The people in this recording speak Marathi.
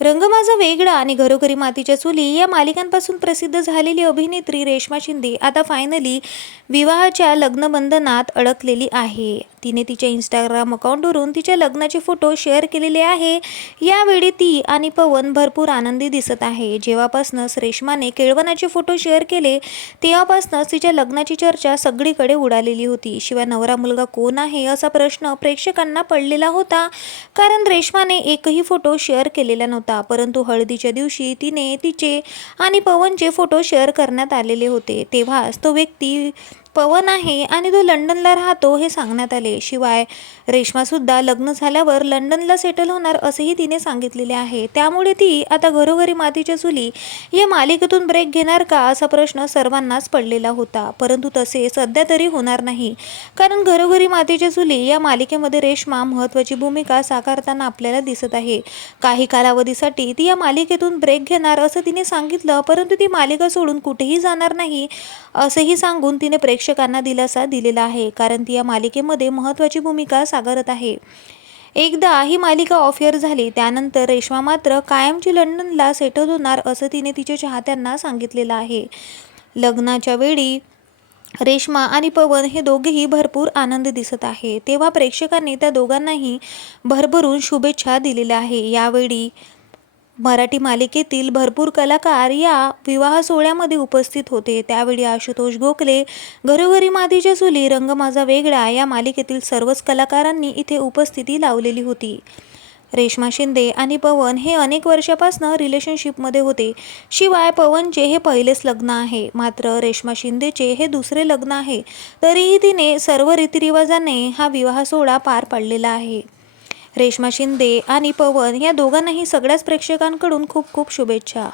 रंग माझा वेगळा आणि घरोघरी मातीच्या चुली या मालिकांपासून प्रसिद्ध झालेली अभिनेत्री रेश्मा शिंदे आता फायनली विवाहाच्या लग्नबंधनात अडकलेली आहे. तिने तिच्या इंस्टाग्राम अकाउंटवरून तिच्या लग्नाचे फोटो शेअर केलेले आहे. यावेळी ती आणि पवन भरपूर आनंदी दिसत आहे. जेव्हापासूनच रेश्माने केळवणाचे फोटो शेअर केले तेव्हापासूनच तिच्या लग्नाची चर्चा सगळीकडे उडालेली होती. शिवाय नवरा मुलगा कोण आहे असा प्रश्न प्रेक्षकांना पडलेला होता. कारण रेश्माने एकही फोटो शेअर केलेला नव्हता. परंतु हळदीच्या दिवशी तिने तिचे आणि पवनचे फोटो शेअर करण्यात आलेले होते. तेव्हाच तो व्यक्ती पवन आहे आणि तो लंडनला राहतो हे सांगण्यात आले. शिवाय रेश्मासुद्धा लग्न झाल्यावर लंडनला सेटल होणार असेही तिने सांगितलेले आहे. त्यामुळे ती आता घरोघरी मातीच्या चुली या मालिकेतून ब्रेक घेणार का असा प्रश्न सर्वांनाच पडलेला होता. परंतु तसे सध्या तरी होणार नाही. कारण घरोघरी मातीच्या चुली या मालिकेमध्ये रेश्मा महत्त्वाची भूमिका साकारताना आपल्याला दिसत आहे. काही कालावधीसाठी ती या मालिकेतून ब्रेक घेणार असं तिने सांगितलं परंतु ती मालिका सोडून कुठेही जाणार नाही असंही सांगून तिने प्रेक्षकांना दिलासा दिलेला आहे कारण ती या मालिकेमध्ये महत्त्वाची भूमिका साकारत आहे. एकदा ही मालिका ऑफिअर झाली त्यानंतर रेश्मा मात्र कायमची लंडनला सेटल होणार असं तिने तिच्या चाहत्यांना सांगितलेलं आहे. लग्नाच्या वेळी रेश्मा आणि पवन हे दोघेही भरपूर आनंद दिसत आहे तेव्हा प्रेक्षकांनी त्या दोघांनाही भरभरून शुभेच्छा दिलेल्या आहे. यावेळी मराठी मालिकेतील भरपूर कलाकार या विवाह सोहळ्यामध्ये उपस्थित होते. त्यावेळी आशुतोष गोखले घरोघरी मातीच्या चुली रंग माझा वेगळा या मालिकेतील सर्वच कलाकारांनी इथे उपस्थिती लावलेली होती. रेश्मा शिंदे आणि पवन हे अनेक वर्षापासून रिलेशनशिपमध्ये होते. शिवाय पवनचे हे पहिलेच लग्न आहे. मात्र रेश्मा शिंदेचे हे दुसरे लग्न आहे. तरीही तिने सर्व रीतिरिवाजाने हा विवाह सोहळा पार पाडलेला आहे. रेश्मा शिंदे आणि पवन या दोघांनाही सगळ्याच प्रेक्षकांकडून खूप खूप शुभेच्छा.